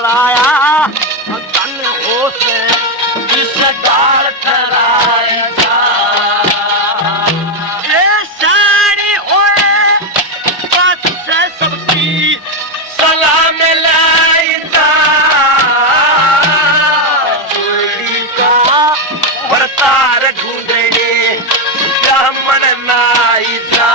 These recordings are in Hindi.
कराया तन हो से इस डाल कराया ये सारी होए बात से सबकी सलाम लाई जा चोरी का बरतार ढूंढेंगे ब्राह्मण नाई जा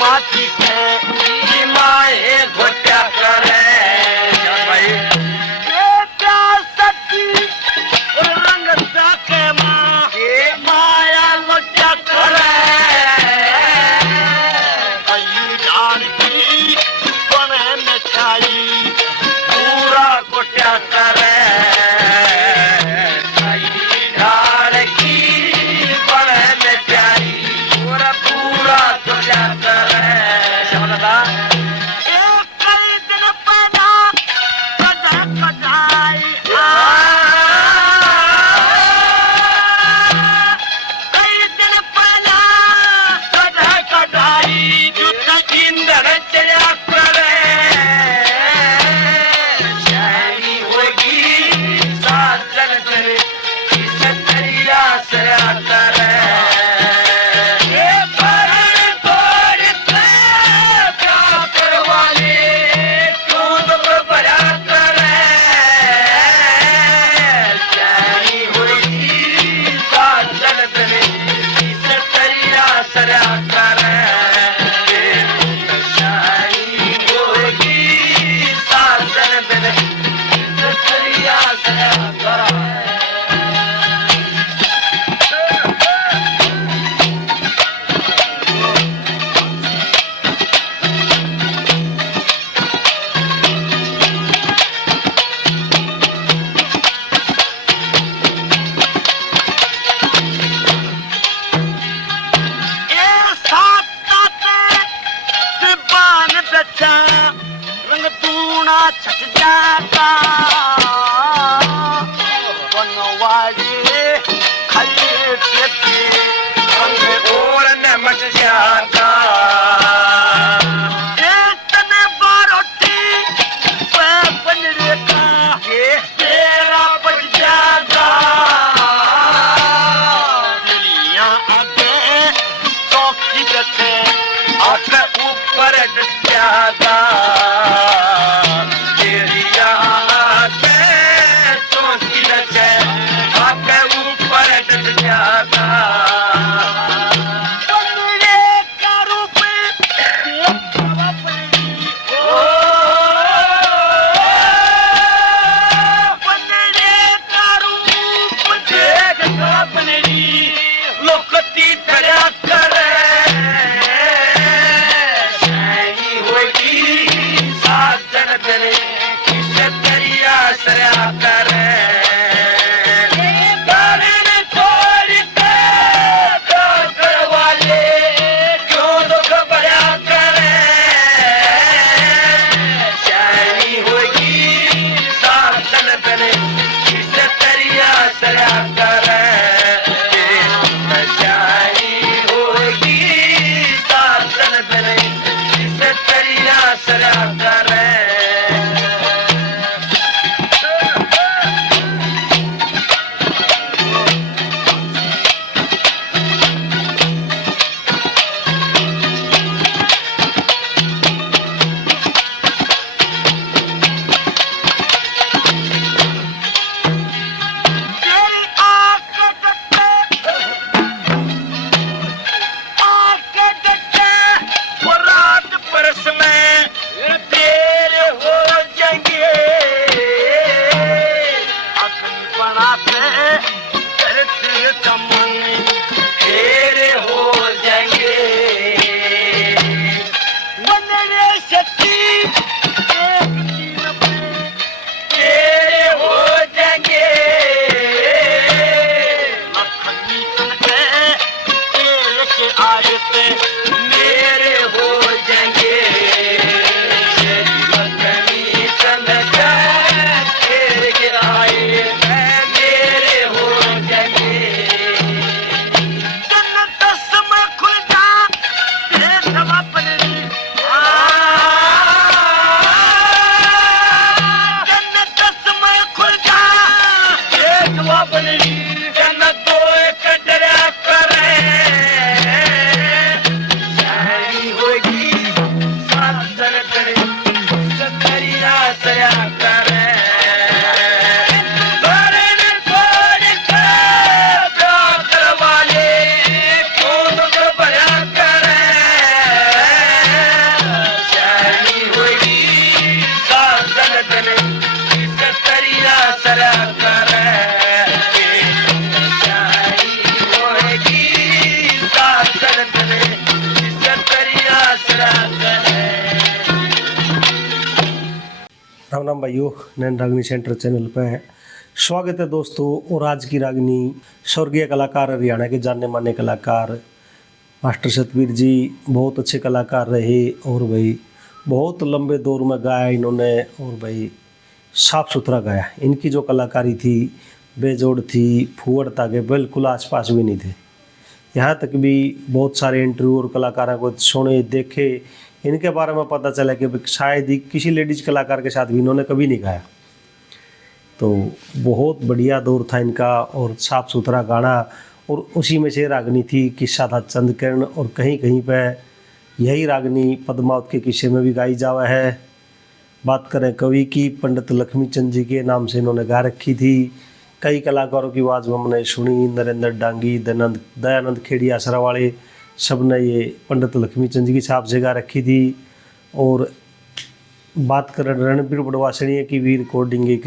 माटी के माए घोटा करे बेटा सती रंग सके माँ के माया घोटा करे कई डाल की बने में छाई पूरा घोटा करे रंग तूना छट जाता बनवाड़ी खाली पेटी रंग और न मच जाता इतने बारोटी पे बनरे का ये तेरा बच जाता दुनिया आगे चौकी बैठे आके ऊपर जाता पे मेरे हो जाएंगे मखनी चमक के गिराए मेरे हो जाएंगे जन्नत समय खुल जा देख अपने जन्नत समय खुल जा देख अपने जन्नत को एक डरा करे शाही होगी साधन करे सतरिया सया करे बड़े ने छोड़ के डॉक्टर वाले कौन को बया करे शाही होगी साधन करे सतरिया सया करे राम राम भाइयों, नैन रागनी सेंटर चैनल पे स्वागत है दोस्तों। और आज की रागनी स्वर्गीय कलाकार हरियाणा के जाने माने कलाकार मास्टर सतवीर जी बहुत अच्छे कलाकार रहे और भाई बहुत लंबे दौर में गाया इन्होंने और भाई साफ सुथरा गाया। इनकी जो कलाकारी थी बेजोड़ थी, फुअड़ता के बिल्कुल आसपास भी नहीं थे। यहाँ तक भी बहुत सारे इंटरव्यू और कलाकारों को सुने देखे, इनके बारे में पता चला कि शायद ही किसी लेडीज कलाकार के साथ भी इन्होंने कभी नहीं गाया। तो बहुत बढ़िया दौर था इनका और साफ़ सुथरा गाना। और उसी में से रागनी थी किस्सा था चंद्रकिरण और कहीं कहीं पे यही रागनी पद्मावत के किस्से में भी गाई जावा है। बात करें कवि की, पंडित लक्ष्मीचंद जी के नाम से इन्होंने गा रखी थी। कई कलाकारों की आवाज़ में हमने सुनी, नरेंद्र डांगी, दयानंद खेड़िया सरावाले, सब ने ये पंडित लक्ष्मीचंद जी की छाप से गा रखी थी। और बात करें रणबीर बड़वासणिया की भी रिकॉर्डिंग एक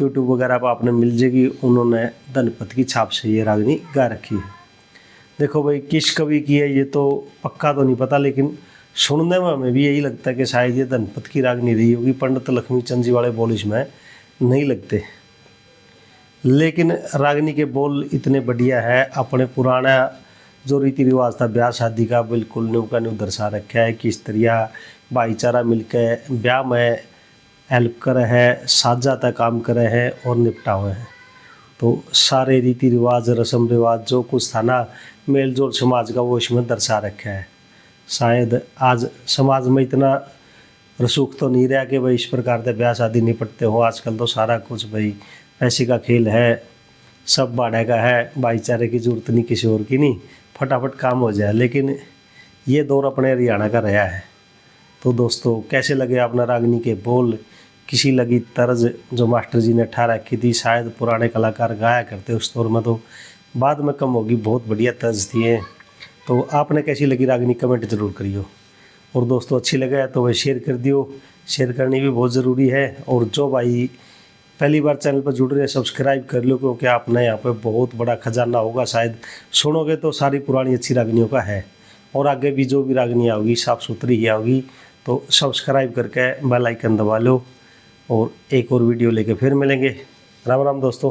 यूट्यूब वगैरह पर आपने मिल जाएगी। उन्होंने धनपत की छाप से ये रागनी गा रखी है। देखो भाई किस कवि की है ये तो पक्का तो नहीं पता, लेकिन सुनने में हमें भी यही लगता है कि शायद ये धनपत की रागनी रही होगी। पंडित लक्ष्मीचंद जी वाले बोल इसमें नहीं लगते, लेकिन रागनी के बोल इतने बढ़िया है। अपने पुराना जो रीति रिवाज था ब्याह शादी का बिल्कुल न्यू का न्यू दर्शा रखा है। किस तरह भाईचारा मिलकर ब्याह में हेल्प करे है, साझा काम करे हैं और निपटा हुए हैं। तो सारे रीति रिवाज रस्म रिवाज जो कुछ था ना मेल जोल समाज का वो इसमें दर्शा रखा है। शायद आज समाज में इतना रसूख तो नहीं रहा कि भाई इस प्रकार से ब्याह शादी निपटते हो। आजकल तो सारा कुछ भाई पैसे का खेल है, सब बाढ़े का है, भाईचारे की जरूरत नहीं किसी और की नहीं, फटाफट काम हो जाए। लेकिन ये दौर अपने हरियाणा का रहा है। तो दोस्तों कैसे लगे अपना रागनी के बोल, किसी लगी तर्ज जो मास्टर जी ने ठा रखी थी, शायद पुराने कलाकार गाया करते उस दौर में, तो बाद में कम होगी, बहुत बढ़िया तर्ज थी है। तो आपने कैसी लगी रागनी कमेंट जरूर करियो। और दोस्तों अच्छी लगे तो वह शेयर कर दियो, शेयर करनी भी बहुत ज़रूरी है। और जो भाई पहली बार चैनल पर जुड़ रहे हैं सब्सक्राइब कर लो, क्योंकि आपने यहाँ पे बहुत बड़ा खजाना होगा। शायद सुनोगे तो सारी पुरानी अच्छी रागनियों का है और आगे भी जो भी रागनियाँ होगी साफ़ सुथरी ही होगी। तो सब्सक्राइब करके बेल आइकन दबा लो और एक और वीडियो लेके फिर मिलेंगे। राम राम दोस्तों।